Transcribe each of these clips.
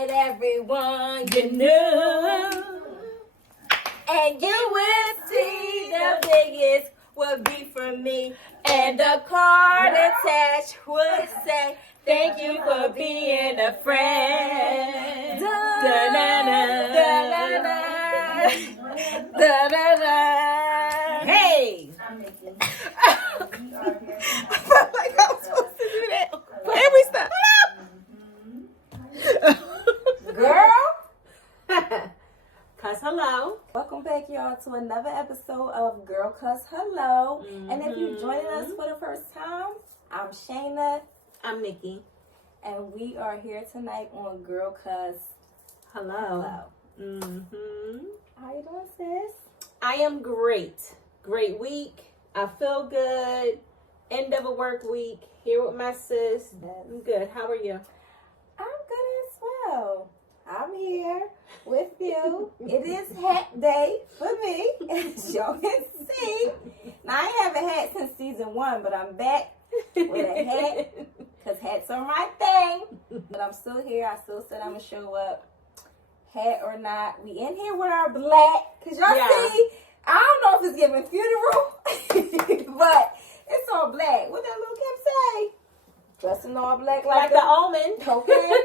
with everyone you knew. And you would see the biggest would be for me. And the card attached would say, thank you for being a friend. Da-da-da, da-da-da, da-da-da. Hey! I felt like I was supposed to do that. And we stop. Girl! Cuss hello. Welcome back, y'all, to another episode of Girl Cuss Hello. And if you're joining us for the first time, I'm Shana. I'm Nikki. And we are here tonight on Girl Cuss Hello. How you doing, sis? I am great. Great week. I feel good. End of a work week. Here with my sis. I'm good. How are you? I'm good as well. I'm here with you. It is hat day for me, as y'all can see. Now, I haven't had since season 1, but I'm back with a hat, because hats are my thing. But I'm still here. I still said I'm going to show up, hat or not. We in here with our black, because y'all see, I don't know if it's giving funeral, but it's all black. What that little Kim say? Dressing all black like the Omen. Okay.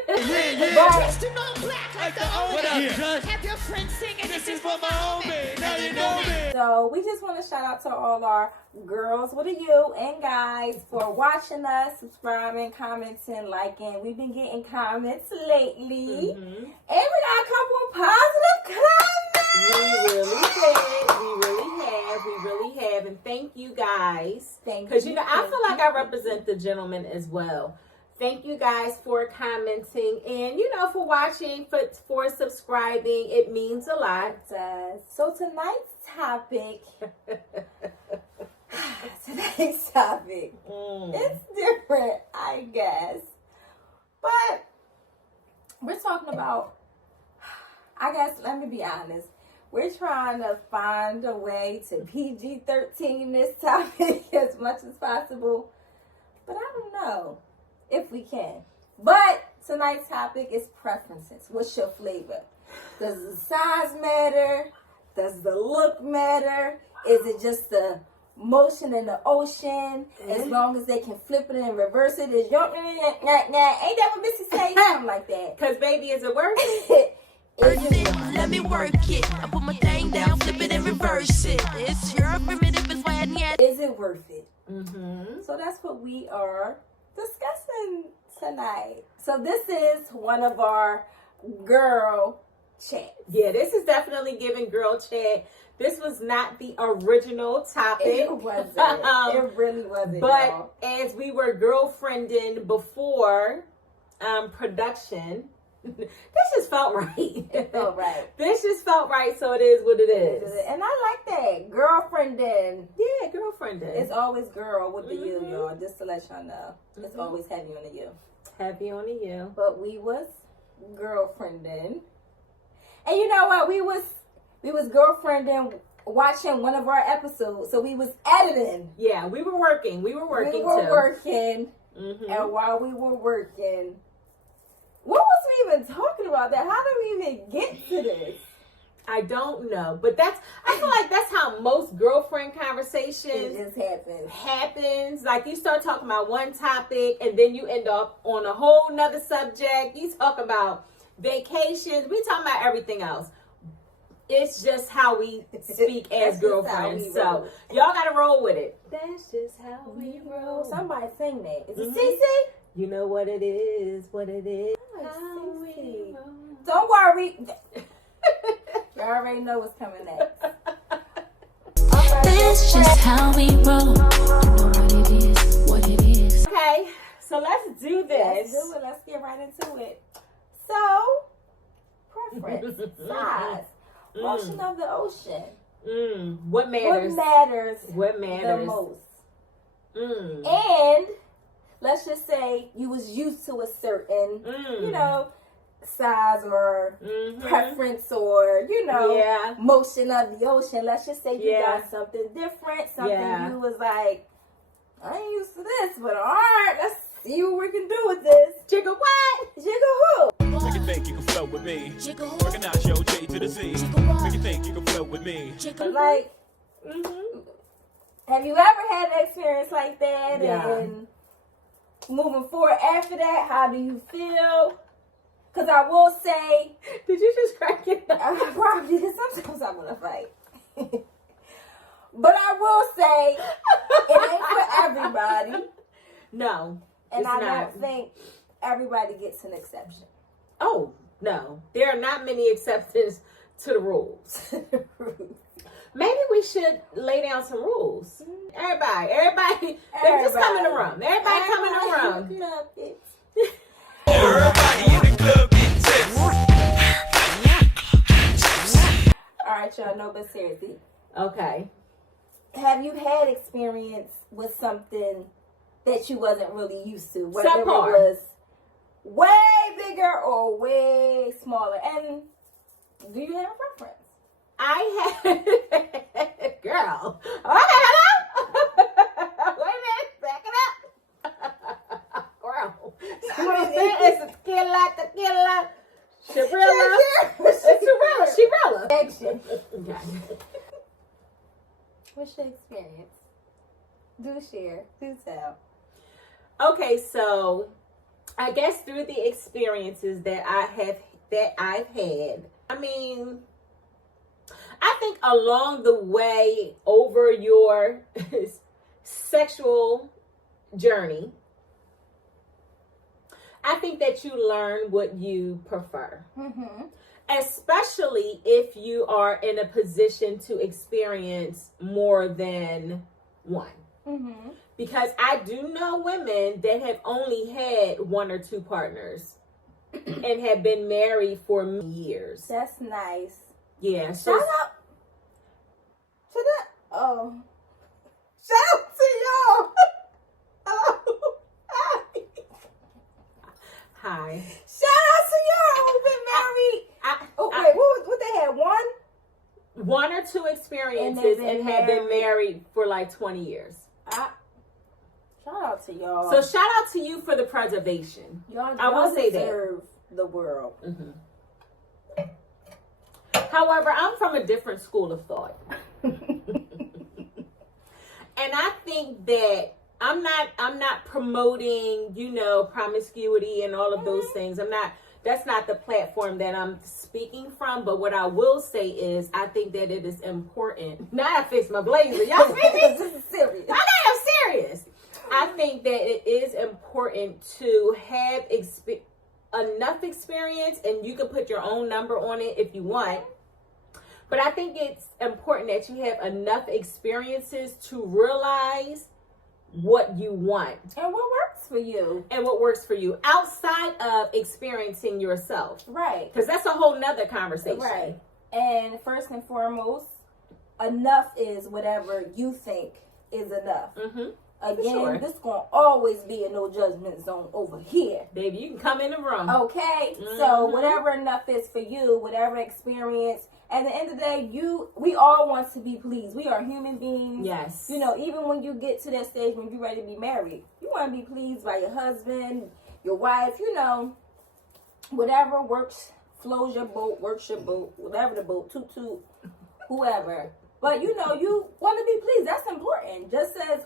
Dressed in all black like the Omen. What up, Gus? Have your friends singing, this is for my Omen. Now you know me. So we just want to shout out to all our girls with a U and guys for watching us, subscribing, commenting, liking. We've been getting comments lately. And we got a couple of positive comments. We really have. And thank you guys. Thank you. Because, I feel like I represent the gentleman as well. Thank you guys for commenting and, for watching, for subscribing. It means a lot. It does. So tonight's topic it's different, I guess. But we're talking about, I guess, let me be honest. We're trying to find a way to PG-13 this topic as much as possible. But I don't know if we can. But tonight's topic is preferences. What's your flavor? Does the size matter? Does the look matter? Is it just the motion in the ocean? As long as they can flip it and reverse it, is your ain't that what Missy say? Something like that. Because baby, is it worth it? Let me work it. I put my thing down, flip it and reverse it. It's your primitive is why Is it worth it? So that's what we are discussing tonight. So this is one of our girl chats. Yeah, this is definitely giving girl chat. This was not the original topic. It wasn't. It really wasn't. But y'all. as we were girlfriending before production, this just felt right. It felt right. This just felt right, so it is what it is. And I like that. Girlfriending. Yeah, girlfriending. It's always girl with the U, y'all. Just to let y'all know. It's always heavy on the U. Heavy on the U. But we was girlfriending. And you know what? We was girlfriending watching one of our episodes. So we was editing. Yeah, we were working. We were working working. And while we were working, what was we even talking about that? How did we even get to this? I don't know. But I feel like that's how most girlfriend conversations it just happens. Like you start talking about one topic and then you end up on a whole nother subject. You talk about vacations. We talking about everything else. It's just how we speak as girlfriends. So y'all gotta roll with it. That's just how we roll. Somebody sing that. Is it CC? You know what it is. How we roll. Don't worry. You already know what's coming next. That's just how we roll. You know what it is. Okay, so let's do this. Let's get right into it. So, preference, size, motion of the ocean. What matters? What matters the most? And let's just say you was used to a certain, size or preference or, motion of the ocean. Let's just say you got something different, something you was like, I ain't used to this, but all right, let's see what we can do with this. Jigga what? Jigga who? think you can flow with me? Recognize your J to the Z. Make you think you can flow with me? Like, have you ever had an experience like that? Yeah. And moving forward after that, how do you feel? Because I will say, Did you just crack it up? probably, because sometimes I want to fight. But I will say, it ain't for everybody. No. And it's I not. don't think everybody gets an exception. Oh, no. There are not many exceptions to the rules. Maybe we should lay down some rules. Everybody, just come in the room. Everybody come in the room. Love it. Everybody in the club get tips. All right, y'all know, but seriously, Okay. have you had experience with something that you wasn't really used to? Whether it Subpar. was way bigger or way smaller? And do you have a preference? I had, girl. Okay, hello? Wait a minute, back it up. Girl. You know what I'm saying? It's a tequila. Shirella. It's Shirella. Action. Okay. What's your experience? Do share. Do tell. Okay, so I guess through the experiences that I've had, I mean, I think along the way over your sexual journey, I think that you learn what you prefer. Mm-hmm. Especially if you are in a position to experience more than one. Mm-hmm. Because I do know women that have only had one or two partners and have been married for years. That's nice. Yeah. So Shout out to the shout out to y'all. hi. Shout out to y'all who've been married. What they had? One or two experiences and have been married for like 20 years. Shout out to y'all. So shout out to you for the preservation. I will say that. Deserve the world. Mm-hmm. However, I'm from a different school of thought. And I think that I'm not promoting, promiscuity and all of those things. That's not the platform that I'm speaking from. But what I will say is I think that it is important. Now I fix my blazer. Y'all see me? This is serious. I know I'm serious. I think that it is important to have enough experience, and you can put your own number on it if you want. But I think it's important that you have enough experiences to realize what you want. And what works for you. And what works for you outside of experiencing yourself. Right. Because that's a whole nother conversation. Right. And first and foremost, enough is whatever you think is enough. Mm-hmm. Again, this gonna always be a no judgment zone over here. Baby, you can come in the room. Okay? Mm-hmm. So whatever enough is for you, whatever experience, at the end of the day, we all want to be pleased. We are human beings. Yes. Even when you get to that stage when you're ready to be married, you want to be pleased by your husband, your wife, whatever works, flows your boat, works your boat, whatever the boat, toot, whoever. But you want to be pleased. That's important. Just as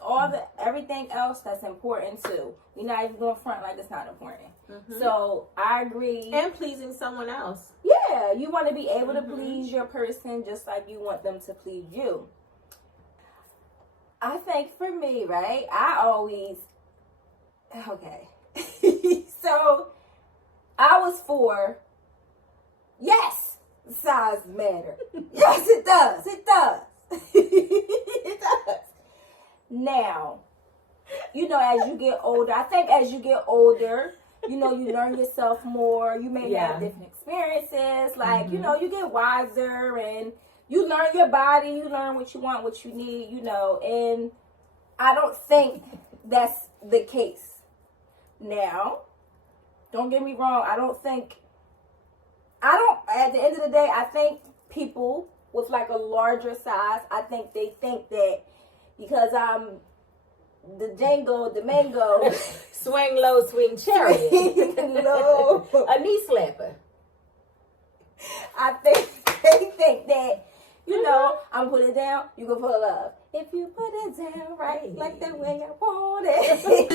everything else that's important too. You're not even going front like it's not important. Mm-hmm. So I agree. And pleasing someone else. Yeah, you want to be able to please your person just like you want them to please you. I think for me, right, so I was for, yes, size matter. Yes, it does. It does. It does. Now, as you get older, I think as you get older, you learn yourself more. You may have different experiences. Like, you get wiser and you learn your body. You learn what you want, what you need, and I don't think that's the case. Now, don't get me wrong. At the end of the day, I think people with like a larger size, I think they think that because I'm the mango. Swing low, swing chariot. Low. A knee slapper. I think they think that, you know, I'm put it down, you can pull up. If you put it down right, like that way I want it. I'm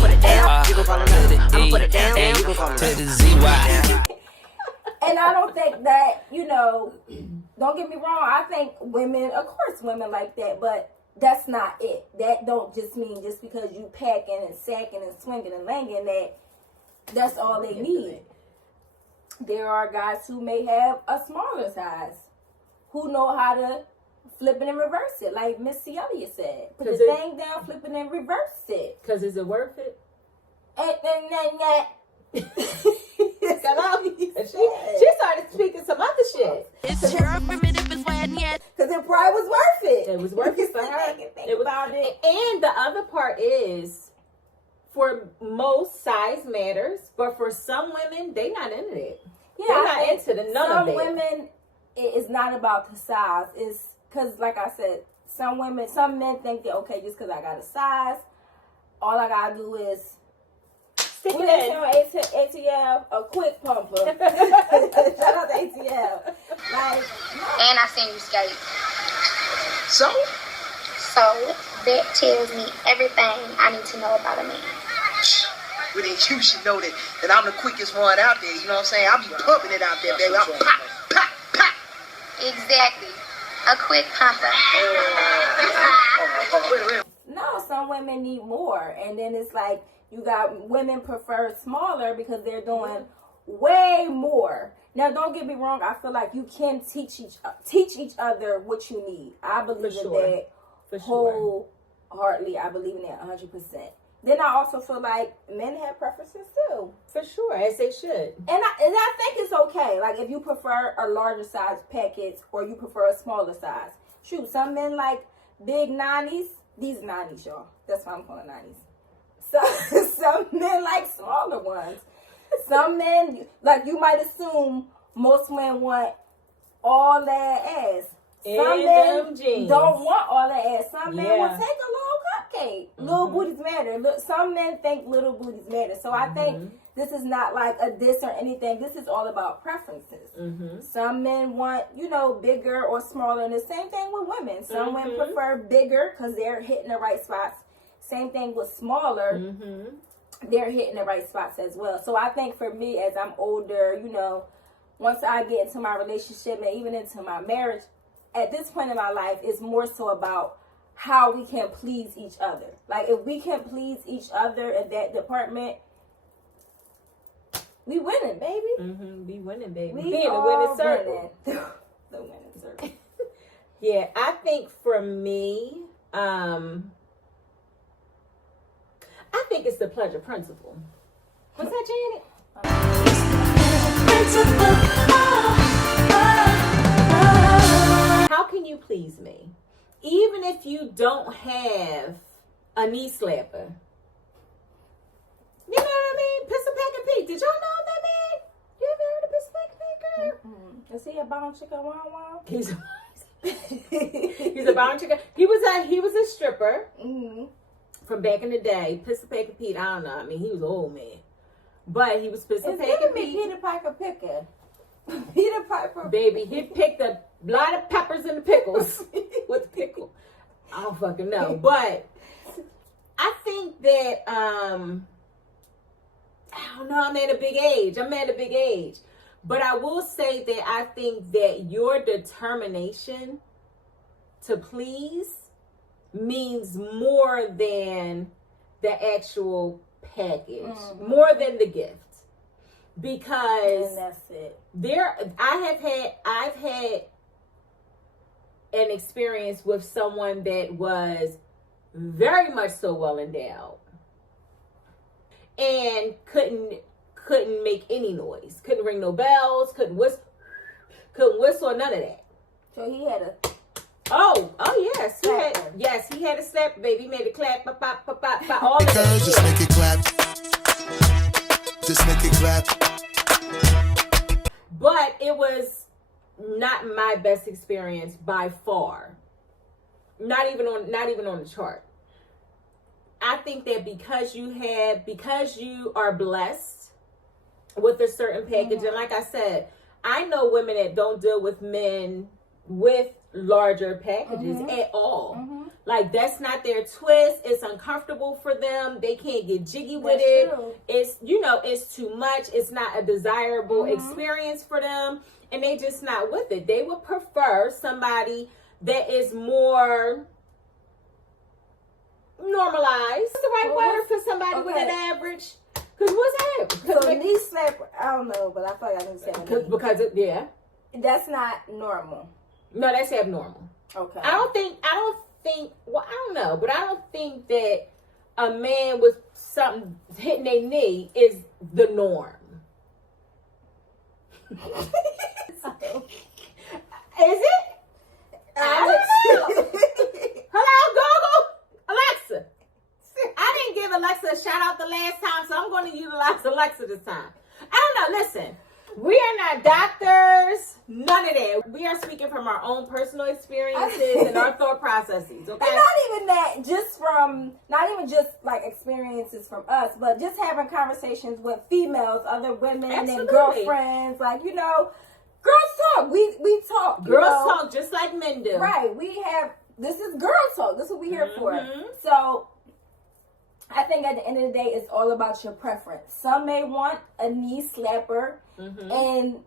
put it down, you can follow up. I'm put it down, you can follow up. And I don't think that, you know, don't get me wrong, I think women, of course women like that, but that's not it. That don't just mean just because you packing and sacking and swinging and langing that's all they need. There are guys who may have a smaller size who know how to flip it and reverse it, like Miss C. Elliott said. Put the thing down, flip it and reverse it. Because is it worth it? She started speaking some other shit. It's your primitive plan yet. Because it probably was worth it. It was worth it for her. It was about it. And the other part is, for most, size matters, but for some women, they not into it. Yeah, they're not into none of it. Some women, it's not about the size. It's because, like I said, some men think that, okay, just because I got a size, all I gotta do is stick it in. ATL, a quick pumper. Shout out to ATL. Like, no. And I seen you skate. So? So that tells me everything I need to know about a man. Well, then you should know that I'm the quickest one out there. You know what I'm saying? I'll be pumping it out there, baby. I'll pop, pop, pop. Exactly. A quick pumper. Wait. No, some women need more. And then it's like, you got women prefer smaller because they're doing way more. Now, don't get me wrong. I feel like you can teach each other what you need. I believe in that wholeheartedly. I believe in that 100%. Then I also feel like men have preferences too. For sure, as they should. And I think it's okay. Like, if you prefer a larger size package or you prefer a smaller size. Shoot, some men like big 90s. These 90s, y'all. That's why I'm calling 90s. So, some men like smaller ones. Some men, like, you might assume most men want all that ass. Some men don't want all that ass. Some men will take a little cupcake. Little booties matter. Some men think little booties matter. So I think this is not like a diss or anything. This is all about preferences. Some men want, you know, bigger or smaller. And the same thing with women. Some women prefer bigger because they're hitting the right spots. Same thing with smaller. They're hitting the right spots as well. So I think for me, as I'm older, you know, once I get into my relationship and even into my marriage, at this point in my life, it's more so about how we can please each other. Like, if we can please each other in that department, we winning, baby. We winning, baby. We be in the winning circle. The winning circle. Yeah, I think for me, I think it's the pleasure principle. What's that, Janet? How can you please me? Even if you don't have a knee slapper. You know what I mean? Pistol Pack and Pete. Did y'all know that man? You ever heard of Pistol Pack and Pete, girl? Is he a bomb chicken wow wow? He's a bomb chicken. He was a stripper from back in the day. Pistol Pack and Pete, I don't know. I mean, he was an old man. But he was Pistol Pack and Pete. Peter Piper Picker. Peter Piper. Baby, he picked a lot of peppers and the pickles. With the pickle. I don't fucking know. But I think that, I don't know, I'm at a big age. But I will say that I think that your determination to please means more than the actual package, more than the gift. Because and that's it. I've had an experience with someone that was very much so well endowed and couldn't make any noise, couldn't ring no bells, couldn't whistle, none of that. So he had a yes, he had a slap, baby. He made it clap, pop, pop, pop, pop, pop, all of that. Just make it clap. Just make it clap. But it was not my best experience by far. Not even on the chart. I think that because you are blessed with a certain package, and like I said, I know women that don't deal with men with larger packages at all. Like, that's not their twist. It's uncomfortable for them. They can't get jiggy with it. True. It's, you know, it's too much. It's not a desirable experience for them. And they just not with it. They would prefer somebody that is more normalized. What's the right word for somebody with an average? Because what's average? So knee slapper, I don't know, but I thought I didn't say that. Because That's not normal. No, that's abnormal. Okay. I don't think, well, I don't know, but I don't think that a man with something hitting their knee is the norm. Is it? I don't know. Hello, Google. Alexa. I didn't give Alexa a shout out the last time, so I'm going to utilize Alexa this time. I don't know. Listen, we are not doctors. None of that. We are speaking from our own personal experiences and our thought processes. Okay. And not even that, not even just like experiences from us, but just having conversations with females, other women, and girlfriends. Like, you know, girls talk. We talk. Girls talk just like men do. Right. This is girl talk. This is what we're here for. So I think at the end of the day, it's all about your preference. Some may want a knee slapper, and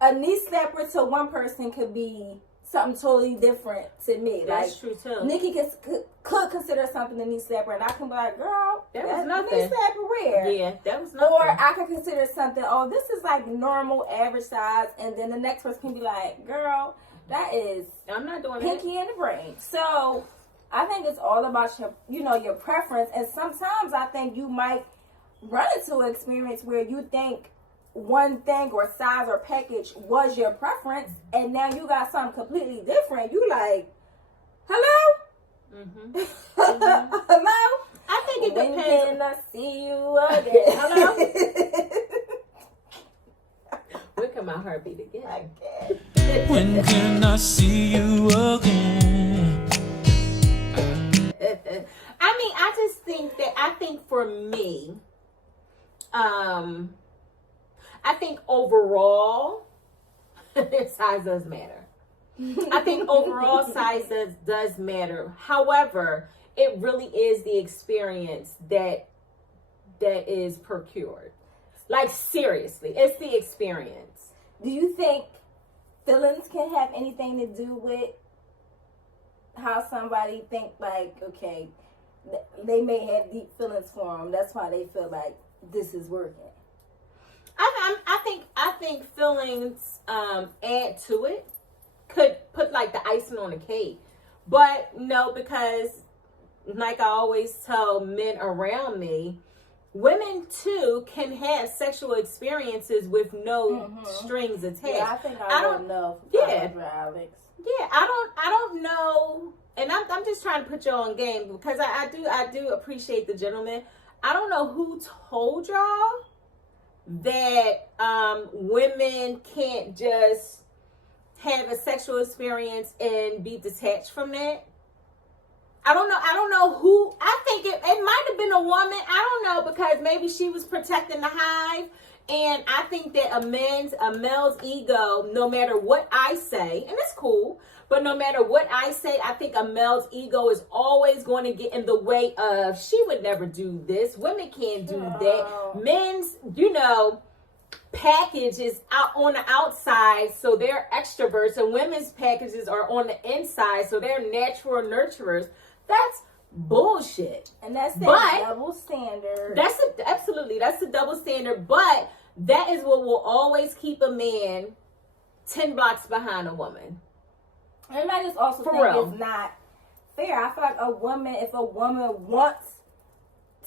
a knee slapper to one person could be something totally different to me. That's like, true too. Nikki could consider something a knee slapper, and I can be like, girl, that was that's nothing. knee slapper where? Yeah, that was nothing. Or I could consider something, oh, this is like normal, average size, and then the next person can be like, girl, that is I'm not doing pinky in the brain. So I think it's all about your preference, and sometimes I think you might run into an experience where you think one thing or size or package was your preference, and now you got something completely different. You like, hello? Hello? I think it When depends. can I see you again? Hello? When can my heart beat again? When can I see you again? I mean, I think for me, I think overall, size does matter. I think overall size does matter. However, it really is the experience that is procured. Like, seriously, it's the experience. Do you think feelings can have anything to do with how somebody think, like, okay, they may have deep feelings for them, that's why they feel like this is working? I think feelings add to it, could put like the icing on the cake, but no, because like I always tell men around me, women too can have sexual experiences with no strings attached. Yeah, I think I don't know. Alex. Yeah, I don't know, and I'm just trying to put you on game because I do appreciate the gentleman. I don't know who told y'all that women can't just have a sexual experience and be detached from that. I don't know who. I think it might have been a woman. I don't know, because maybe she was protecting the hive. And I think that a male's ego, no matter what I say, and it's cool, but no matter what I say, I think a male's ego is always going to get in the way of, she would never do this. Women can't do that. Men's, package is out on the outside, so they're extroverts, and women's packages are on the inside, so they're natural nurturers. That's bullshit. And that's the double standard. That's the double standard, but that is what will always keep a man 10 blocks behind a woman. And I just also think it's not fair. I feel like if a woman wants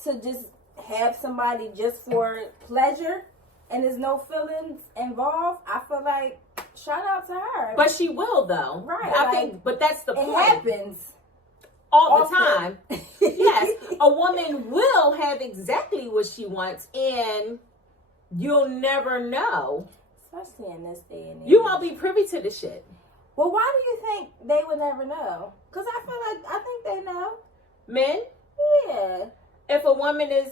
to just have somebody just for pleasure and there's no feelings involved, I feel like shout out to her. But she will, though. Right. I think, but that's the point. It happens. All the time. Yes. A woman will have exactly what she wants, and you'll never know. Especially in this day and age. You won't be privy to the shit. Well, why do you think they would never know? Because I think they know. Men? Yeah. If a woman is,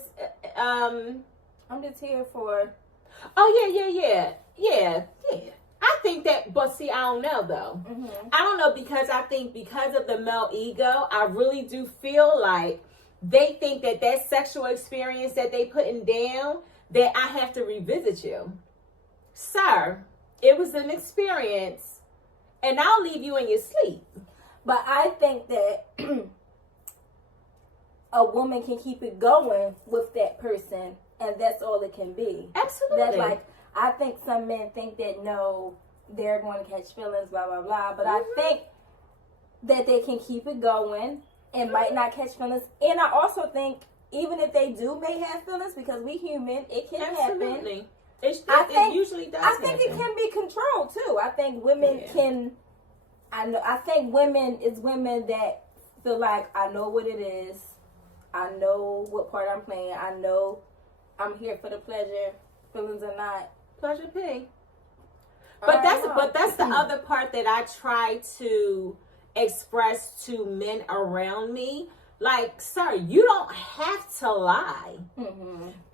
I'm just here for... Oh, yeah. think that, but see, I don't know though. I don't know, because I think because of the male ego, I really do feel like they think that that sexual experience that they putting down, that I have to revisit you. Sir, it was an experience, and I'll leave you in your sleep. But I think that a woman can keep it going with that person, and that's all it can be. Absolutely. That's like, I think some men think that no, they're going to catch feelings, blah, blah, blah. But I think that they can keep it going and might not catch feelings. And I also think even if they do may have feelings, because we human, it can happen. It usually does. I think it can be controlled too. I think women can. I think women that feel like, I know what it is. I know what part I'm playing. I know I'm here for the pleasure. Feelings are not. Pleasure P. But that's the other part that I try to express to men around me. Like, sir, you don't have to lie.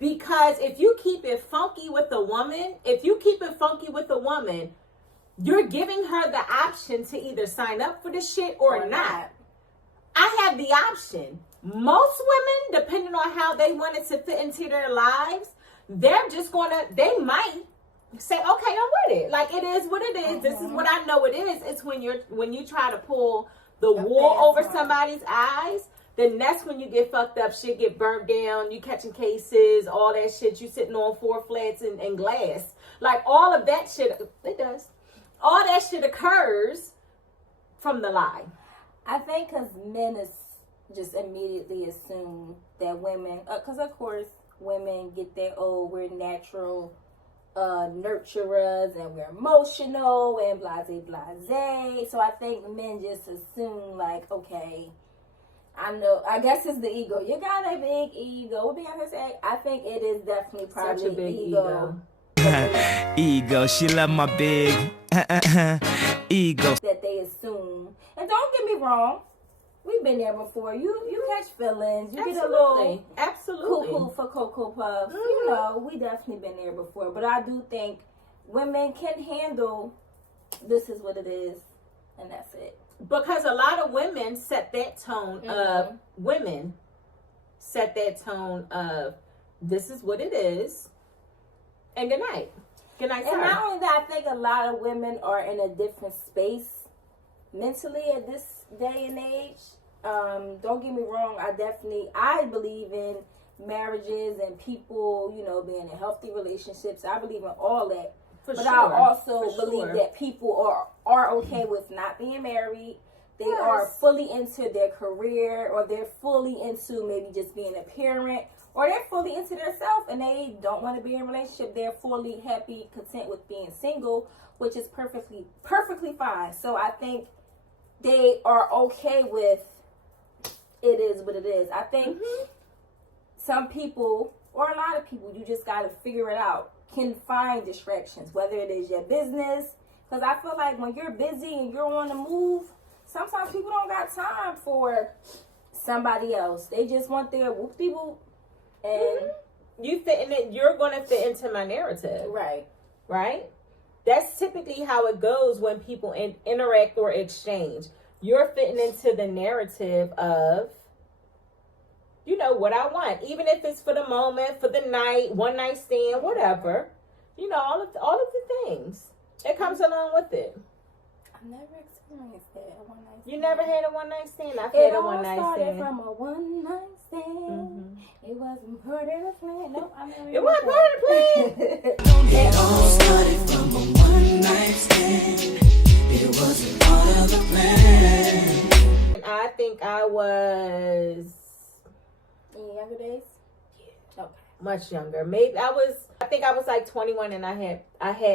Because if you keep it funky with a woman, you're giving her the option to either sign up for the shit or not. I have the option. Most women, depending on how they want it to fit into their lives, they might say, okay, I'm with it. Like, it is what it is. This is what I know it is. It's when you try to pull the wool over somebody's eyes, then that's when you get fucked up. Shit get burnt down. You catching cases, all that shit. You sitting on 4 flats and glass. Like, all of that shit, it does. All that shit occurs from the lie. I think because men is just immediately assume that women, because of course women get their, we're natural nurturers and we're emotional and blase. So I think men just assume like, okay, I know, I guess it's the ego. You got a big ego. What Beyonce say? I think it is definitely probably such a big ego. Ego, she love my big ego. That they assume. And don't get me wrong, we've been there before. You catch feelings. You get a little cuckoo for Cocoa Puffs. You know, we definitely been there before. But I do think women can handle, this is what it is, and that's it. Because a lot of women set that tone of, this is what it is, and good night. Good night, sir. And not only that, I think a lot of women are in a different space mentally at this day and age. Don't get me wrong, I believe in marriages and people, being in healthy relationships. I believe in all that. I also believe that people are okay with not being married. They are fully into their career, or they're fully into maybe just being a parent, or they're fully into themselves and they don't want to be in a relationship. They're fully happy, content with being single, which is perfectly fine. So I think they are okay with it is what it is. I think some people, or a lot of people, you just got to figure it out, can find distractions, whether it is your business. Because I feel like when you're busy and you're on the move, sometimes people don't got time for somebody else. They just want their whoop-de-whoop. And you fit in it, you're going to fit into my narrative. Right? That's typically how it goes when people interact or exchange. You're fitting into the narrative of, what I want. Even if it's for the moment, for the night, one night stand, whatever. All of the things. It comes along with it. I've never experienced that, a one night stand. You never had a one night stand? I've had a one night stand. It all started from a one night stand. It wasn't part of the plan. No, I never. It wasn't part of the plan. It all started from a one night stand. It wasn't part of the plan. I think I was in your younger days? Yeah. Okay. Much younger. I think I was like 21 and I had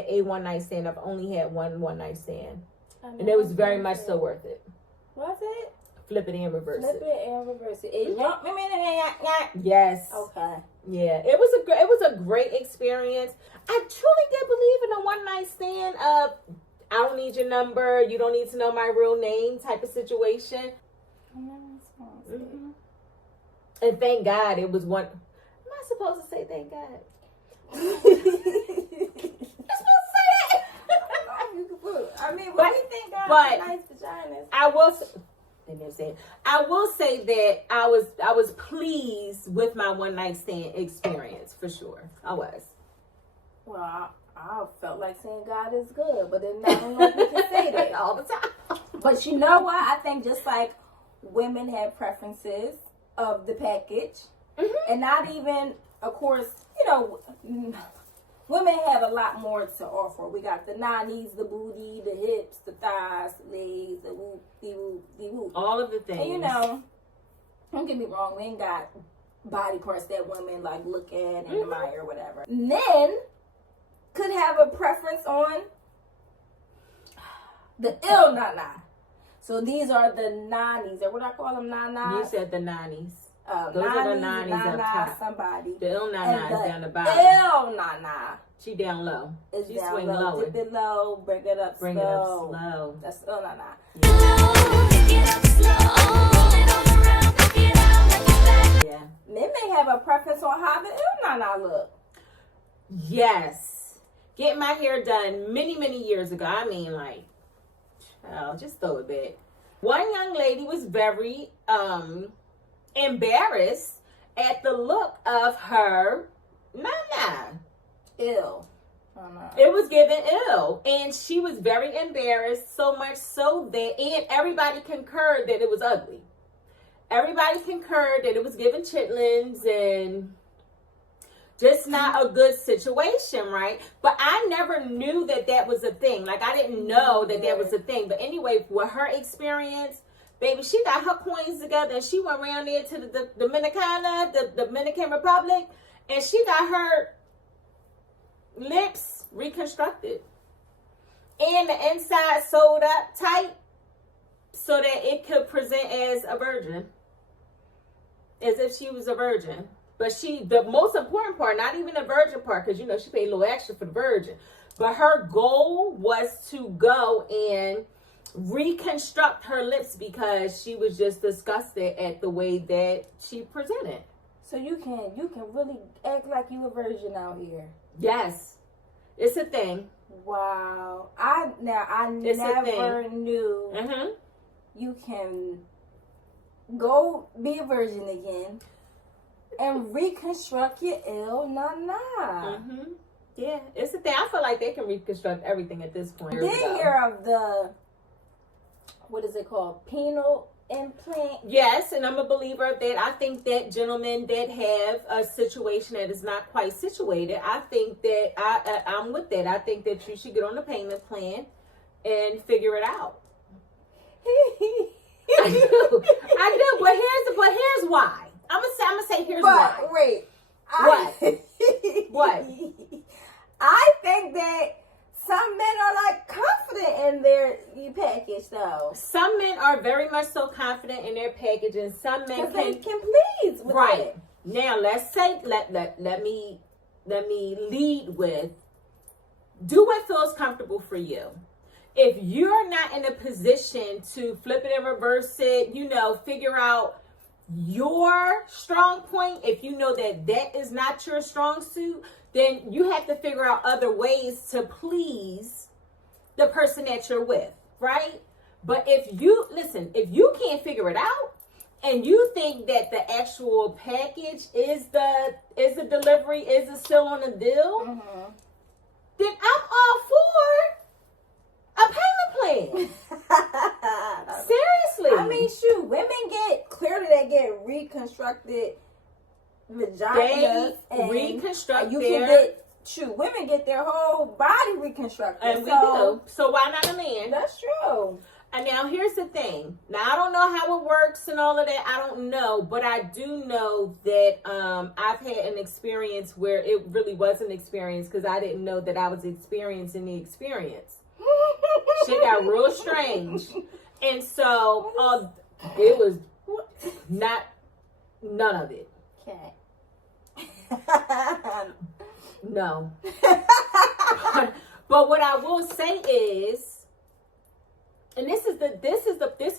a one night stand. I've only had one night stand. And it was very much so worth it. Was it? Flip it and reverse it. Flip it and reverse it. Yes. Okay. Yeah. It was a great experience. I truly did believe in a one night stand of, I don't need your number, you don't need to know my real name type of situation. And thank God it was one. Am I supposed to say thank God? You're supposed to say that. You can I mean, But- we think God but- has nice vaginas. I will say that I was pleased with my one night stand experience for sure. I was. Well, I felt like saying God is good, but then I don't know if we can say that all the time. But you know what? I think just like women have preferences of the package, and not even, of course, you know, women have a lot more to offer. We got the nannies, the booty, the hips, the thighs, the legs, the whoop, the whoop, the whoop. All of the things. And you know, don't get me wrong, we ain't got body parts that women like look at and admire or whatever. Men could have a preference on the ill nana. So these are the nannies, or what I call them, nanas. You said the nannies. Those nannies, are the nannies up top. Somebody. The ill nana is down the bottom. Ill nana She down low. is She down swing low. lower. Dip it low, bring it up Bring slow. it up slow. That's ill nana. Yeah. Men may have a preference on how the ill nana look. Yes. Get my hair done many, many years ago. I mean, like, just throw it back. One young lady was very embarrassed at the look of her nana. Ill. Nana. It was given ill, and she was very embarrassed, so much so that, and everybody concurred that it was ugly. Everybody concurred that it was giving chitlins and just not a good situation, right? But I never knew that that was a thing. Like, I didn't know that that was a thing. But anyway, with her experience, baby, she got her coins together and she went around there to the the Dominican Republic, and she got her lips reconstructed and the inside sewed up tight so that it could present as a virgin, as if she was a virgin. But the most important part, not even the virgin part, because you know she paid a little extra for the virgin, but her goal was to go and reconstruct her lips because she was just disgusted at the way that she presented. So you can really act like you a virgin out here. Yes, it's a thing. Wow. I It's a never thing. knew you can go be a virgin again and reconstruct your ill nana. Yeah, it's a thing. I feel like they can reconstruct everything at this point. Did hear of the, what is it called, penile implant? Yes, and I'm a believer of that. I think that gentlemen that have a situation that is not quite situated, I think that I'm with that. I think that you should get on the payment plan and figure it out. I do. But here's why. I'm gonna say here's why. But wait. What? I think that some men are like confident in their package though. Some men are very much so confident in their package, and some men They can can please with right. it. Now let's say let me lead with do what feels comfortable for you. If you're not in a position to flip it and reverse it, you know, figure out your strong point, if you know that that is not your strong suit, then you have to figure out other ways to please the person that you're with, right? But if you can't figure it out and you think that the actual package is the delivery, is the still on the deal, then I'm all for a payment plan. Seriously. I mean, shoot, women they get reconstructed vaginas. They reconstruct you their... can get, women get their whole body reconstructed. And we do. So why not a man? That's true. And now here's the thing. Now I don't know how it works and all of that. I don't know, but I do know that I've had an experience where it really was an experience because I didn't know that I was experiencing the experience. Shit got real strange, and so it was not none of it. Okay. No. But what I will say is, and this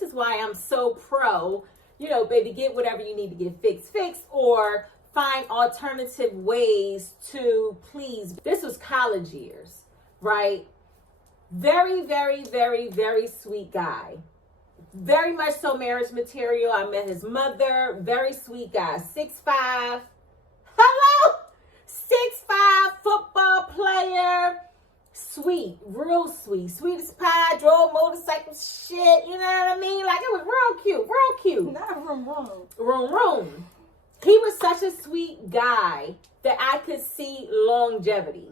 is why I'm so pro, you know, baby, get whatever you need to get fixed, or find alternative ways to please. This was college years, right? Very, very, very, very sweet guy. Very much so marriage material. I met his mother. Very sweet guy. 6'5". Hello? 6'5" football player. Sweet. Real sweet. Sweet as pie. Drove motorcycles. Shit. You know what I mean? Like, it was real cute. Real cute. Not room. Room. He was such a sweet guy that I could see longevity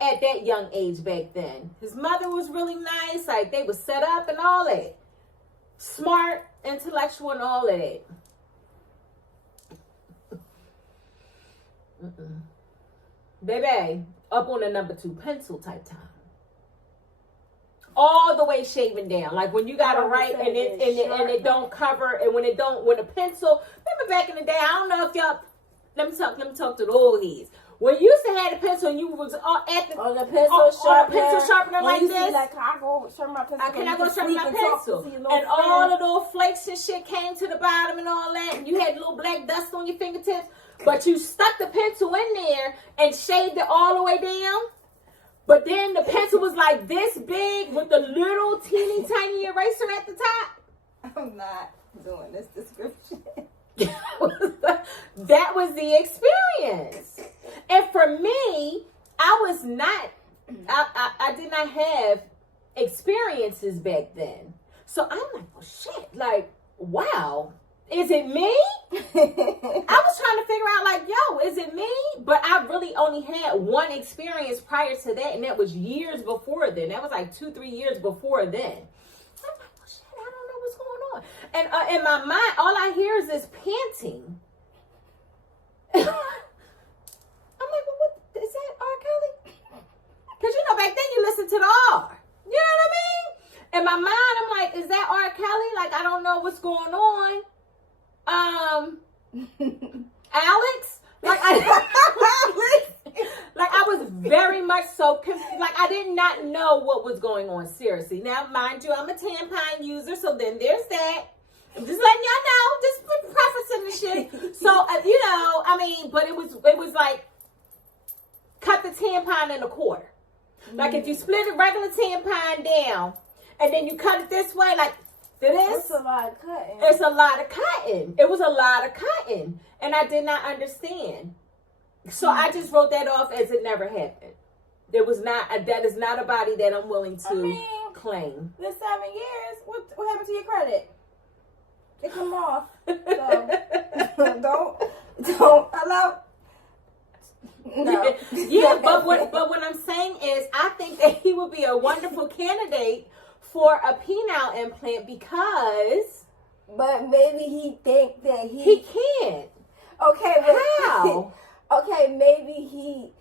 at that young age back then. His mother was really nice. Like, they were set up and all that. Smart, intellectual, and all of that. Baby, up on the number 2 pencil type time. All the way shaving down. Like when you gotta write and it don't cover, and when a pencil, remember back in the day, I don't know if y'all, let me talk to the old heads. When you used to have the pencil and you was at the pencil sharpener like this. Like, can I go sharpen my pencil? Can I go sharpen my pencil? And all the little flakes and shit came to the bottom and all that. And you had little black dust on your fingertips. But you stuck the pencil in there and shaved it all the way down. But then the pencil was like this big with the little teeny tiny eraser at the top. I'm not doing this description. That was the experience. And for me, I did not have experiences back then. So I'm like, well, shit, like, wow, is it me? I was trying to figure out, like, yo, is it me? But I really only had one experience prior to that, and that was years before then. That was like 2-3 years before then. I'm like, well, shit, I don't know what's going on. And in my mind, all I hear is this panting. I'm like, well, what is that, R. Kelly? Because, you know, back then you listen to the R. You know what I mean? In my mind, I'm like, is that R. Kelly? Like, I don't know what's going on. Alex? Like, I was very much so confused. Like, I did not know what was going on, seriously. Now, mind you, I'm a tampon user, so then there's that. I'm just letting y'all know, just prefacing the shit. So, you know, I mean, but it was like, cut the tampon in a quarter. Like, if you split a regular tampon down, and then you cut it this way, like, this. It's a lot of cutting. It's a lot of cutting. It was a lot of cutting. And I did not understand. So I just wrote that off as it never happened. That is not a body that I'm willing to claim. The 7 years, what happened to your credit? It come off. So don't allow. No. Yeah, but what I'm saying is, I think that he would be a wonderful candidate for a penile implant because. But maybe he think that he can't. Okay, but how? Okay, maybe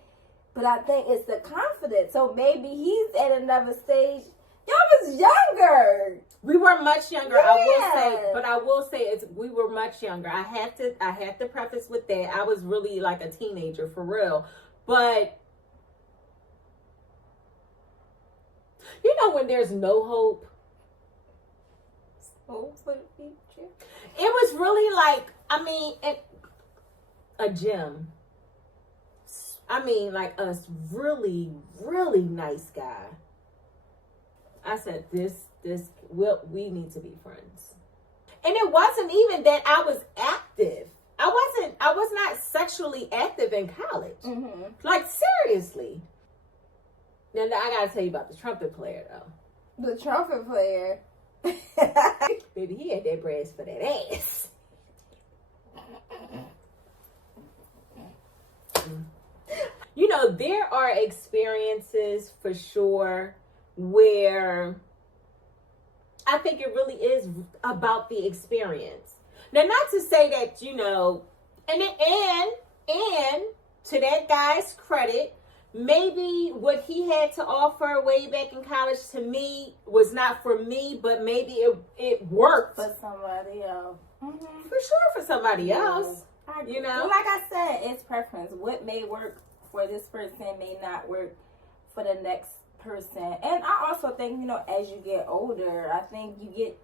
but I think it's the confidence. So maybe he's at another stage. Y'all was younger. We were much younger. Yeah. I will say we were much younger. I have to preface with that. I was really like a teenager for real. But you know when there's no hope? Hope for the future. It was really like, I mean, a gym. I mean, like a really, really nice guy. I said, we need to be friends. And it wasn't even that I was active. I was not sexually active in college. Mm-hmm. Like, seriously. Now, I gotta tell you about the trumpet player, though. The trumpet player? Baby, he had that brass for that ass. You know, there are experiences for sure where I think it really is about the experience. Now, not to say that, you know, and to that guy's credit, maybe what he had to offer way back in college to me was not for me, but maybe it worked for somebody else. Mm-hmm. For sure, for somebody else. You know, well, like I said, it's preference. What may work for this person may not work for the next person. And I also think, you know, as you get older, I think you get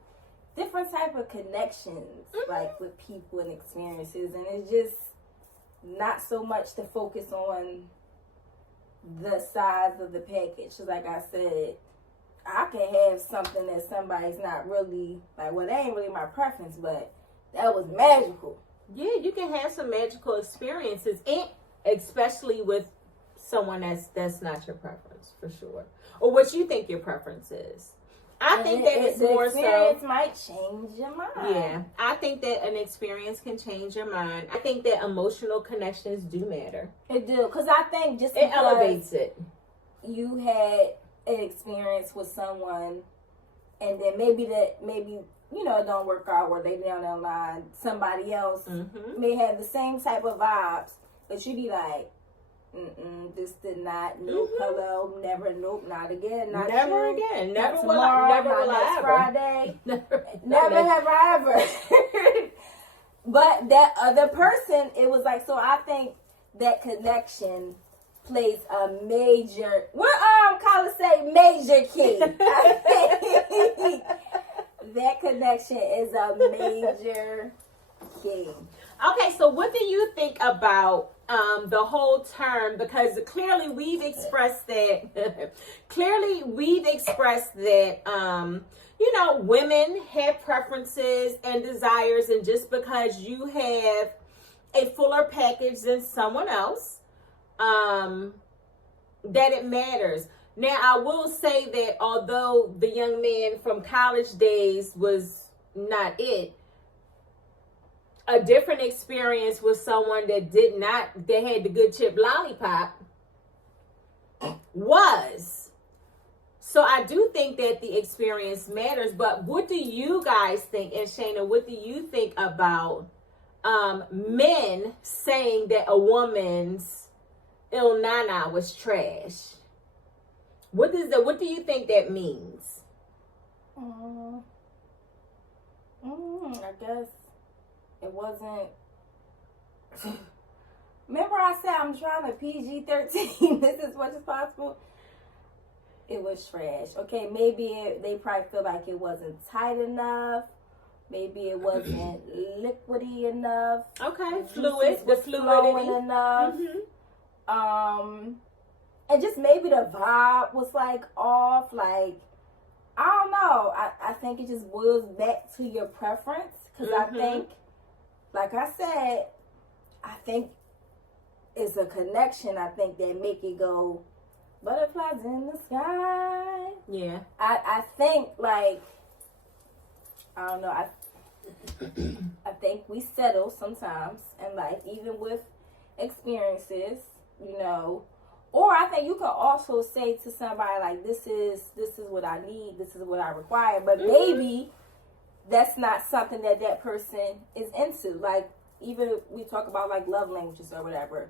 different type of connections, like with people and experiences, and it's just not so much to focus on the size of the package. Like I said, I can have something that somebody's not really like. Well, that ain't really my preference, but that was magical. Yeah, you can have some magical experiences, and especially with someone that's not your preference, for sure, or what you think your preference is. I think that it's more so. Experience might change your mind. Yeah, I think that an experience can change your mind. I think that emotional connections do matter. It do, because I think just it elevates it. You had an experience with someone, and then maybe you know it don't work out, or they down the line somebody else may have the same type of vibes, but you be like, this did not, nope, hello, never, nope, not again, not never you, again, not never tomorrow, will, never not will next I ever. Friday, never have I ever. But that other person, it was like, so I think that connection plays a major, what Carla say, major key. That connection is a major key. Okay, so what do you think about the whole term? Because clearly we've expressed that. You know, women have preferences and desires, and just because you have a fuller package than someone else, that it matters. Now, I will say that although the young man from college days was not it, a different experience with someone that had the good chip lollipop was. So I do think that the experience matters, but what do you guys think? And Shana, what do you think about men saying that a woman's Il Nana was trash? What do you think that means? I guess it wasn't. Remember I said I'm trying to PG-13 this as much as possible? It was trash. Okay, maybe they probably feel like it wasn't tight enough. Maybe it wasn't liquidy enough. Okay, the fluidity enough. And just maybe the vibe was like off. Like, I don't know. I think it just boils back to your preference. Because I think, like I said, I think it's a connection. I think that make it go butterflies in the sky. Yeah. I think, like, I don't know. I think we settle sometimes in life, even with experiences, you know. Or I think you can also say to somebody, like, this is what I need, this is what I require. But maybe that's not something that person is into. Like, even we talk about, like, love languages or whatever.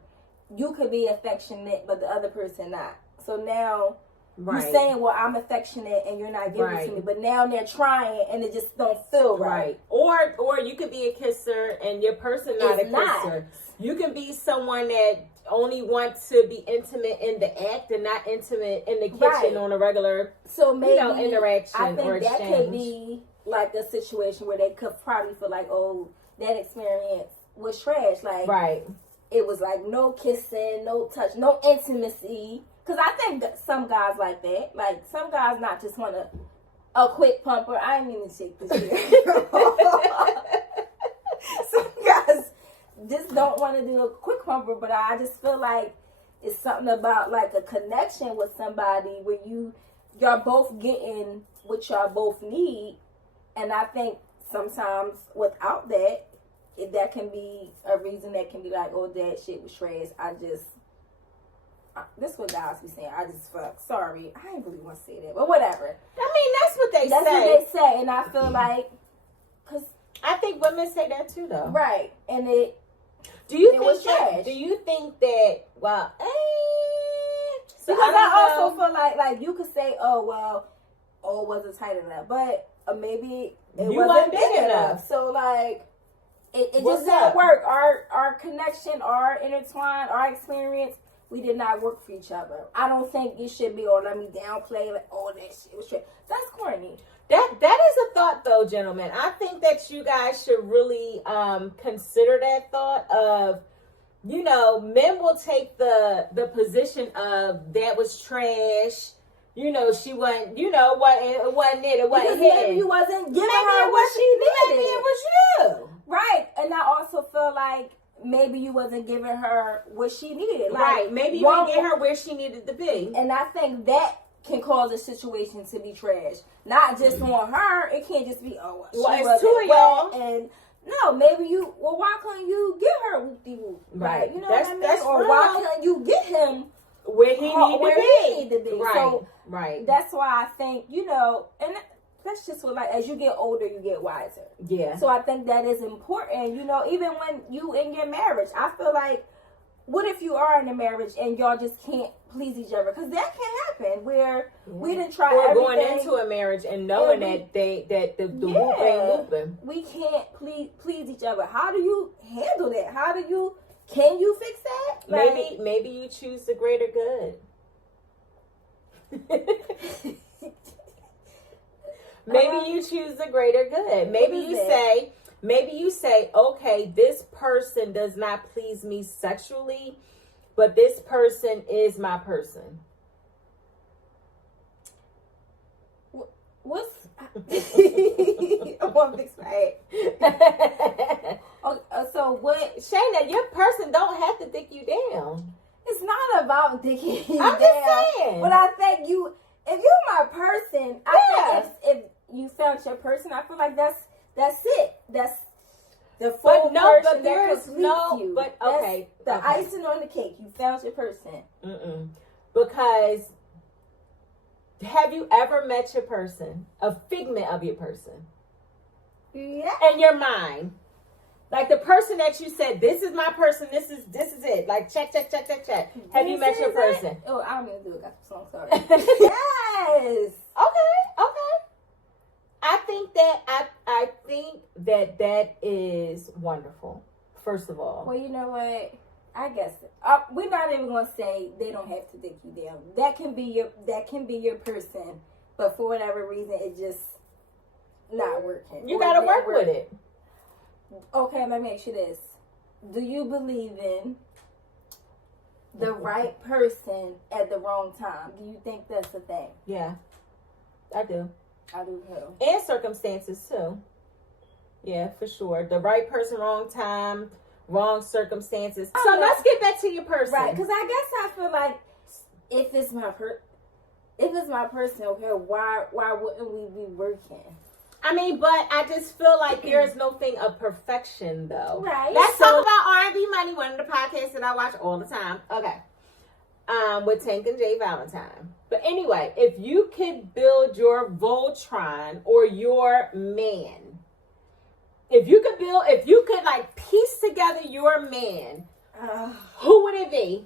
You could be affectionate, but the other person not. So now you're saying, well, I'm affectionate and you're not giving it to me. But now they're trying and it just don't feel right. Or you could be a kisser and your person not a kisser. You can be someone that only wants to be intimate in the act and not intimate in the kitchen on a regular, so maybe, interaction. I think or that exchange. could be like a situation where they could probably feel like, oh, that experience was trash. Like, it was like no kissing, no touch, no intimacy. Because I think that some guys like that. Like, some guys not just want a quick pumper. I didn't mean to shake this here. Some guys just don't want to do a quick pumper, but I just feel like it's something about like a connection with somebody where y'all both getting what y'all both need. And I think sometimes without that, that can be a reason that can be like, oh, that shit was trash. This is what guys be saying. I just fuck. Sorry. I ain't really want to say that. But whatever. I mean, that's what they say. That's what they say. And I feel like, because I think women say that too, though. Right. And do you think that, well, because I also feel like you could say, oh, it wasn't tight enough. But maybe it wasn't big enough. So, like, it just didn't work. Our connection, our intertwine, our experience, we did not work for each other. I don't think it should be, or let me downplay, like, oh, that shit was trash. That's corny. That is a thought, though, gentlemen. I think that you guys should really consider that thought of, men will take the position of that was trash, you know, she wasn't, you know, it wasn't it wasn't Because hitting. maybe you wasn't giving Maybe her it what was she needed. Maybe it was you. Right. And I also feel like maybe you wasn't giving her what she needed. Like, Right. Maybe you didn't get her where she needed to be. And I think that can cause a situation to be trash. Not just on her. It can't just be, oh, she Well, it's wasn't two of y'all. wet. And no, maybe you, well, why couldn't you get her whoop-de-whoop? Right. You know That's- what I mean? that's Or real. why couldn't you get him Where he need to be? Right. So right. that's why I think, you know, and that's just what, like, as you get older, you get wiser. Yeah. So I think that is important, you know, even when you in your marriage. I feel like, what if you are in a marriage and y'all just can't please each other? Because that can happen where we didn't try or everything. going into a marriage and knowing that the whoop ain't looping. We can't please each other. How do you handle that? Can you fix that? Like, Maybe you choose the greater good. Maybe you choose the greater good. Maybe you say, okay, this person does not please me sexually, but this person is my person. what's I want to fix my head. So what? Shayna, your person don't have to dick you down. It's not about dicking you I'm down. just saying. But I think if you're my person, I think if you found your person, I feel like that's it. That's the full person that completes you. But That's okay, the okay. icing on the cake. You found your person. Because have you ever met your person, a figment of your person, Yeah. in your mind? Like the person that you said, this is my person, this is it. Like check. Have you met your person? Oh, I don't even do it. Got the song sorry. Yes. Okay. I think that is wonderful. First of all. Well, you know what? I guess we're not even gonna say they don't have to dick you down. That can be your person, but for whatever reason, it just not working. You gotta work with it. Okay, let me ask you this: do you believe in the right person at the wrong time? Do you think that's a thing? Yeah, I do. I do too. And circumstances too. Yeah, for sure. The right person, wrong time, wrong circumstances. So let's get back to your person. Right, because I guess I feel like if it's my person, okay, why wouldn't we be working? I mean, but I just feel like there is no thing of perfection, though. Right. Let's talk about R&B Money, one of the podcasts that I watch all the time. Okay. With Tank and Jay Valentine. But anyway, if you could build your Voltron or your man, if you could like piece together your man, who would it be?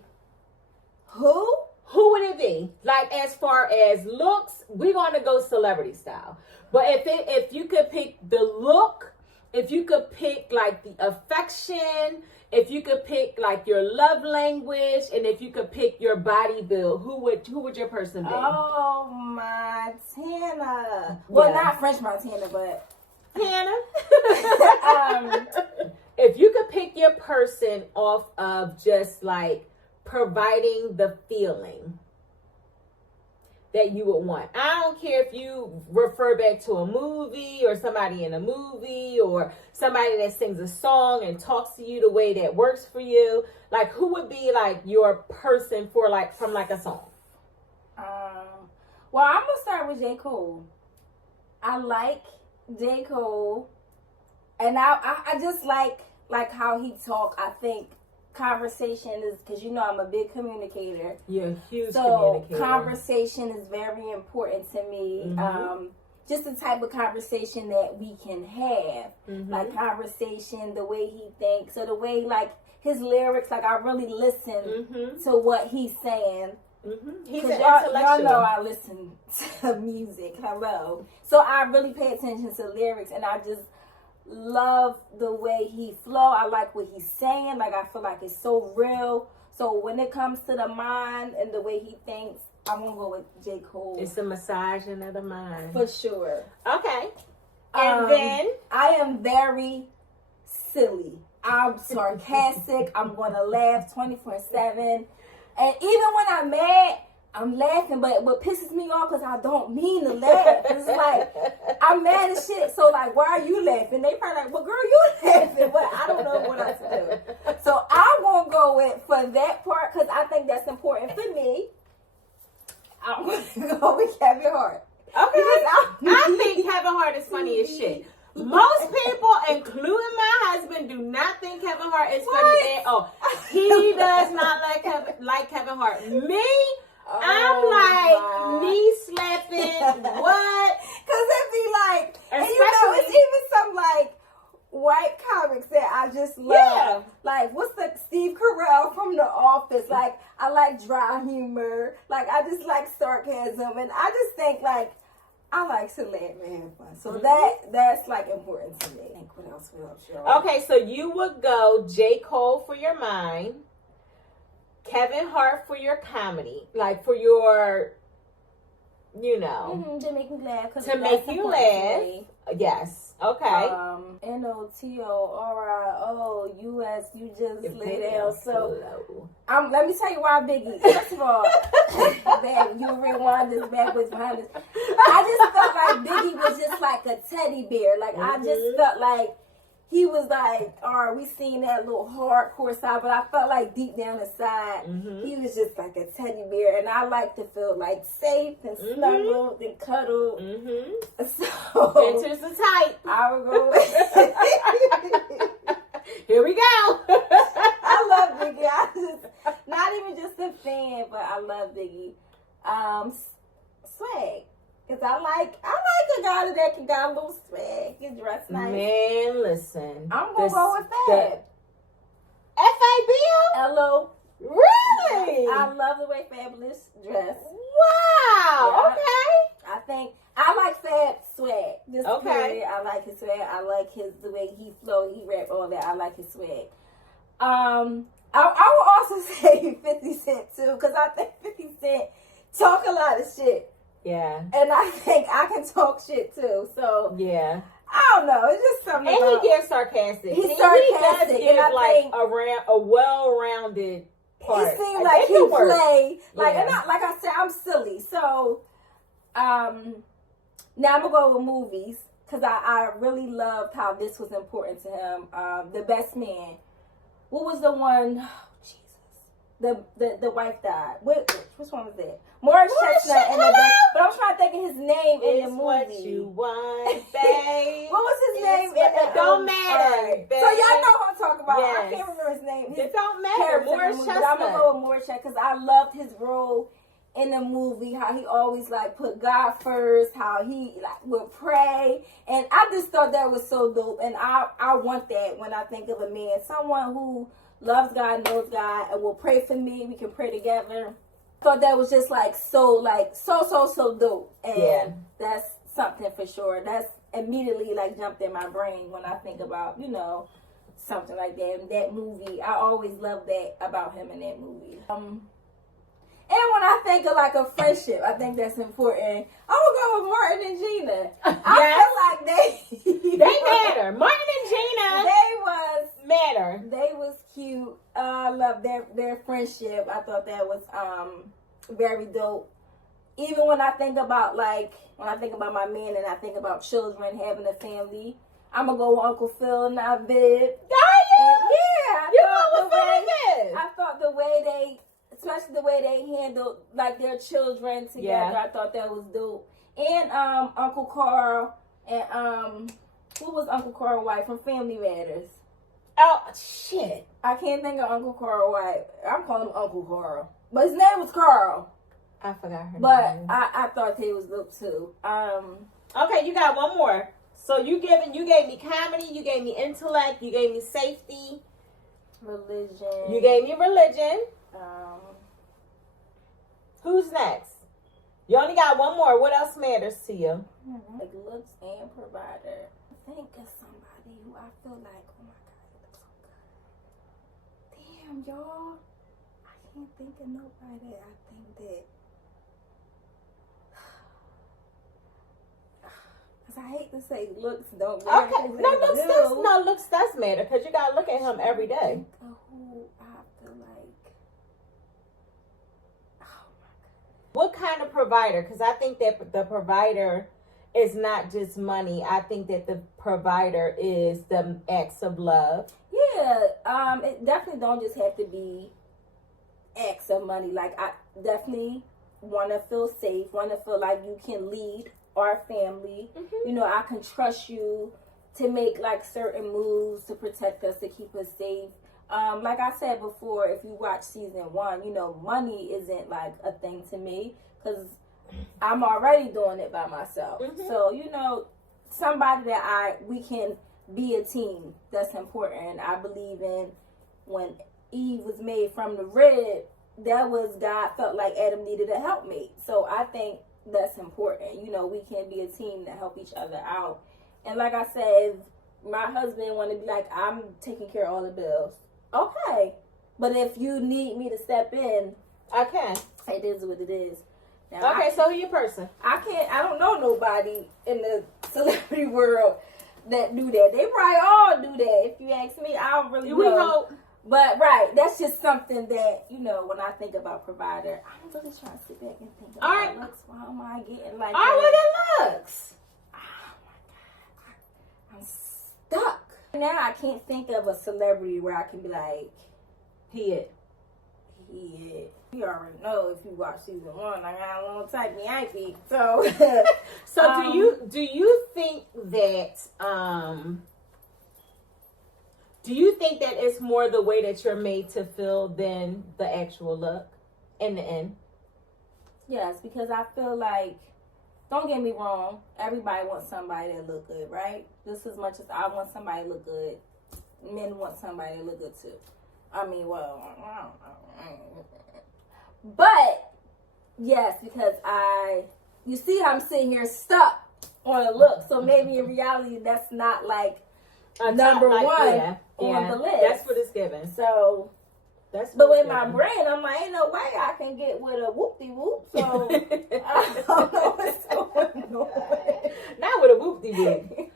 Who? Who would it be? Like as far as looks, we're gonna go celebrity style. But if you could pick the look, if you could pick like the affection, if you could pick like your love language, and if you could pick your body build, who would your person be? Oh, Montana. Well, Yeah. not French Montana, but Hannah. If you could pick your person off of just like providing the feeling that you would want. I don't care if you refer back to a movie or somebody in a movie or somebody that sings a song and talks to you the way that works for you. Like who would be like your person for like from like a song? Well, I'm gonna start with J. Cole. I like J. Cole, and I just like how he talk. I think conversation is, because you know I'm a big communicator. You're a huge so communicator. Conversation is very important to me. Mm-hmm. Just the type of conversation that we can have, like conversation, the way he thinks, or the way like his lyrics. Like I really listen to what he's saying. He's an Y'all intellectual. know I listen to music. Hello, so I really pay attention to lyrics, and I just love the way he flow. I like what he's saying. Like I feel like it's so real. So when it comes to the mind and the way he thinks, I'm gonna go with J. Cole. It's a massaging of the mind. For sure. Okay. And then I am very silly. I'm sarcastic. I'm gonna laugh 24/7. And even when I'm mad, I'm laughing, but what pisses me off because I don't mean to laugh. It's like, I'm mad as shit. So, like, why are you laughing? They probably like, well, girl, you laughing, but I don't know what else to do. So, I'm going to go with, for that part, because I think that's important for me, I'm going to go with Kevin Hart. Okay. I think Kevin Hart is funny as shit. Most people, including my husband, do not think Kevin Hart is funny at all. He does not like Kevin Hart. Me, I'm like knee slapping. What? Because it be like, and you know, it's even some like white comics that I just love. Yeah. Like, what's the Steve Carell from The Office? Like, I like dry humor. Like, I just like sarcasm, and I just think like I like to laugh and have fun. So that's like important to me. I think what else? Y'all? Okay, so you would go J. Cole for your mind, Kevin Hart for your comedy, like for your, you know, to make me laugh. To make you laugh. Yes. Okay. NOTORIO, you just lay down. So low. let me tell you why Biggie. First of all, babe, you rewind this backwards behind this. I just felt like Biggie was just like a teddy bear. Like I just felt like he was like, all right, we seen that little hardcore side, but I felt like deep down inside, he was just like a teddy bear. And I like to feel like safe and snuggled and cuddled. So Enters the type. I would go with Here we go. I love Biggie. I just, not even just a fan, but I love Biggie. Swag. Because I like a guy that can got a little swag, get dressed nice. Man, listen. I'm going to go with Fab. F-A-B-O? Hello. Really? I love the way Fabulous dress. Wow. Yeah. Okay. I think I like Fab's swag. Just Okay. period. I like his swag. I like the way he flow, he rap, all that. I like his swag. I will also say 50 Cent too, because I think 50 Cent talk a lot of shit. Yeah. And I think I can talk shit too. So Yeah. I don't know. It's just something. And about, he gets sarcastic. He's He sarcastic, does give and I like think a well-rounded part. he seems like he play like, Yeah. and like I said, I'm silly. So, now I'm gonna go with movies because I really loved how this was important to him. The Best Man. What was the one? Oh, Jesus. The wife died. Which one was that? Morris Chestnut in the back. But I'm trying to think of his name in the movie. What you want, babe. What was his name? It don't matter, right. babe. So y'all know who I'm talking about. Yes. I can't remember his name. It don't matter. Morris Chestnut. But I'm gonna go with Morris Chestnut because I loved his role in the movie. How he always like put God first. How he like would pray, and I just thought that was so dope. And I want that when I think of a man, someone who loves God, knows God, and will pray for me. We can pray together. Thought that was just like so dope, and that's something for sure. That's immediately like jumped in my brain when I think about something like that. And that movie, I always loved that about him in that movie. And when I think of like a friendship, I think that's important. I'm gonna go with Martin and Gina. I feel like they matter. Martin and Gina. They was cute. I love their friendship. I thought that was very dope. Even when I think about my man and I think about children having a family, I'm gonna go with Uncle Phil and Aunt Viv. I thought the way they, especially the way they handled like their children together, I thought that was dope. And Uncle Carl and who was Uncle Carl's wife from Family Matters? Oh shit! I can't think of Uncle Carl's wife. I'm calling him Uncle Carl, but his name was Carl. I forgot her But name. I thought they was dope too. Okay, you got one more. So you gave me comedy, you gave me intellect, you gave me safety, religion. You gave me religion. Who's next? You only got one more. What else matters to you? Like looks and provider. Think of somebody who I feel like, oh my God, he looks so good. Damn, y'all. I can't think of nobody. I think that. Because I hate to say looks don't matter. Okay, looks does matter because you gotta look at him every day. Think of who I feel like. Oh my God. provider, because I think that the provider is not just money. I think that the provider is the acts of love. Yeah, it definitely don't just have to be acts of money. Like, I definitely want to feel safe, want to feel like you can lead our family. You know, I can trust you to make like certain moves to protect us, to keep us safe. Like I said before, if you watch season 1, you know, money isn't like a thing to me because I'm already doing it by myself. So, you know, somebody that we can be a team, that's important. I believe in when Eve was made from the rib, that was God felt like Adam needed a helpmate. So I think that's important. You know, we can be a team to help each other out. And like I said, if my husband want to be like, I'm taking care of all the bills. Okay. But if you need me to step in, I can. It is what it is. Now, Okay, so who your person? I don't know nobody in the celebrity world that do that. They probably all do that. If you ask me, I don't really know. We hope. But right, that's just something that, you know, when I think about provider, I'm really trying to sit back and think about All right. looks. Why am I getting like All right, well, that looks. Oh my God. I'm stuck. Now I can't think of a celebrity where I can be like, He it. you already know if you watch season 1, I got a little type of Yankee. So So do you think that it's more the way that you're made to feel than the actual look in the end? Yes, because I feel like, don't get me wrong, everybody wants somebody that look good, right? Just as much as I want somebody to look good, men want somebody to look good too. I mean, well, I don't know. But yes, because you see how I'm sitting here stuck on a look. So maybe in reality, that's not like number one on the list. That's what it's given. So, but with my brain, I'm like, ain't no way I can get with a whoop-de-whoop. So, I don't know what's going on. Not with a whoop-de-whoop. Okay.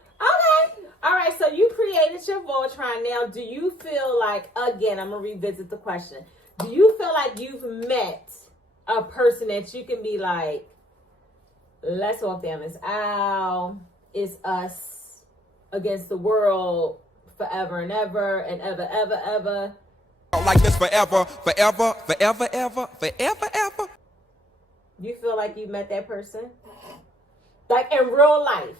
All right, so you created your Voltron. Now, do you feel like, again, I'm going to revisit the question. Do you feel like you've met a person that you can be like, let's walk down this aisle, it's us against the world forever and ever and ever, ever, ever? Like this forever, forever, forever, ever, forever, ever. You feel like you met that person? Like in real life.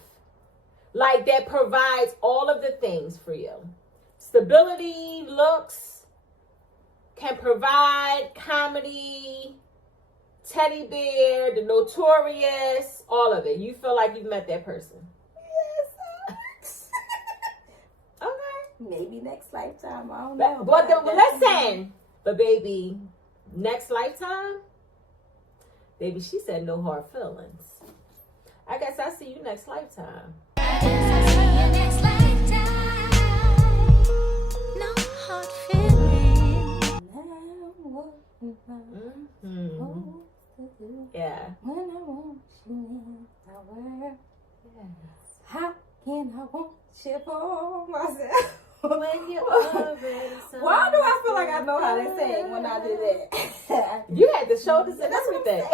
Like that provides all of the things for you. Stability, looks, can provide comedy, teddy bear, the notorious, all of it. You feel like you've met that person? Yes. Okay. Maybe next lifetime. I don't know. But listen, but baby, next lifetime, baby, she said no hard feelings. I guess I see you next lifetime. Yeah. When I want you in my world, how can I want you for myself? When you're already Why do I feel like I know how to sing when I do that? You had the shoulders and everything.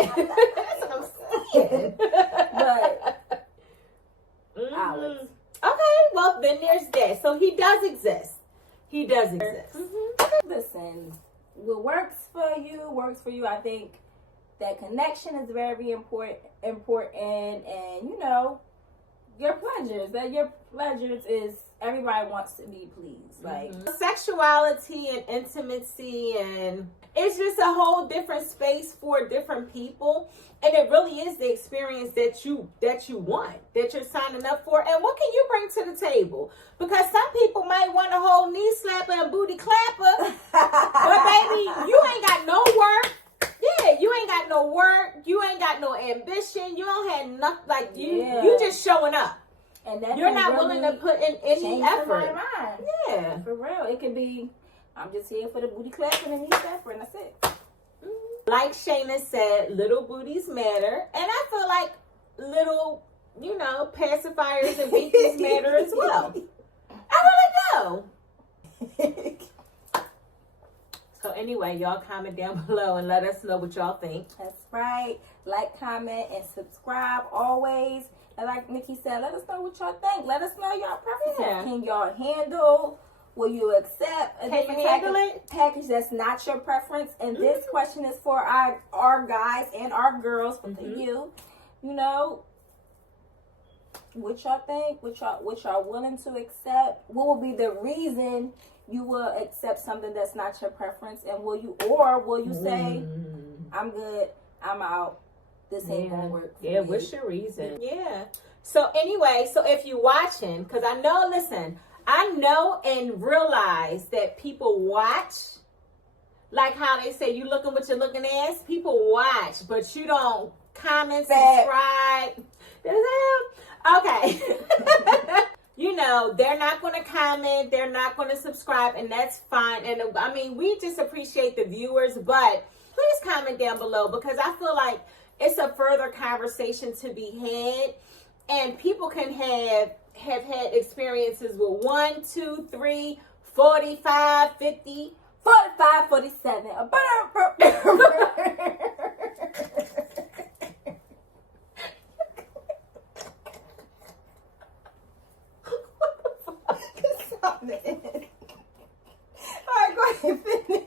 That's what I'm saying. But Alex. Okay, well then there's that. So he does exist. He does exist. Listen, what works for you. I think that connection is very important, and you know, your pleasures is everybody wants to be pleased. Like sexuality and intimacy, and it's just a whole different space for different people. And it really is the experience that you want, that you're signing up for. And what can you bring to the table? Because some people might want a whole knee slapper and booty clapper. But baby, you ain't got no work. Yeah, you ain't got no work. You ain't got no ambition. You don't have nothing. Like you just showing up. And that you're not really willing to put in any effort. My mind. Yeah. For real. It could be, I'm just here for the booty clapping and knee slapper, and that's it. Like Shana said, little booties matter. And I feel like little, pacifiers and binkies matter as well. I really do. So anyway, y'all comment down below and let us know what y'all think. That's right. Like, comment, and subscribe always. And like Nikki said, let us know what y'all think. Let us know y'all preferences. Yeah. Can y'all handle? Will you accept a Can different you handle type of package that's not your preference? And this question is for our guys and our girls, for you. You know, what y'all think? What y'all willing to accept? What will be the reason you will accept something that's not your preference? And will you say, I'm good, I'm out, this ain't gonna work for me? What's your reason? Yeah. So anyway, so if you're watching, because I know and realize that people watch, like how they say you looking with your looking ass. People watch, but you don't comment, subscribe. Okay. You know, they're not going to comment, they're not going to subscribe, and that's fine. And I mean, we just appreciate the viewers, but please comment down below, because I feel like it's a further conversation to be had, and people can have had experiences with 1, 2, 3, 45, 50, 45, 47. Stop it. Alright, go ahead and finish.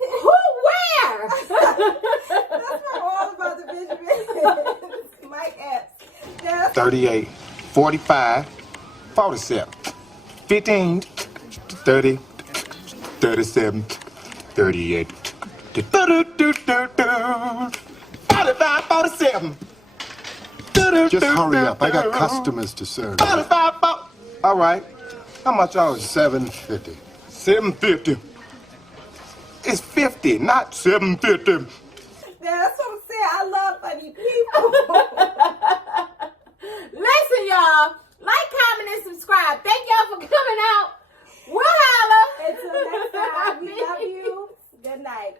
Who, where? That's for all about the Benjamin. Mike Epps. 38, 45, 47, 15, 30, 37, 38, 45, 47. Just hurry up. I got customers to serve. 45, all right. How much are it? $7.50. $7.50. It's 50, not $7.50. That's what I'm saying. I love funny people. Listen, y'all. Like, comment, and subscribe. Thank y'all for coming out. We'll holla. Until next time, we love you. Good night.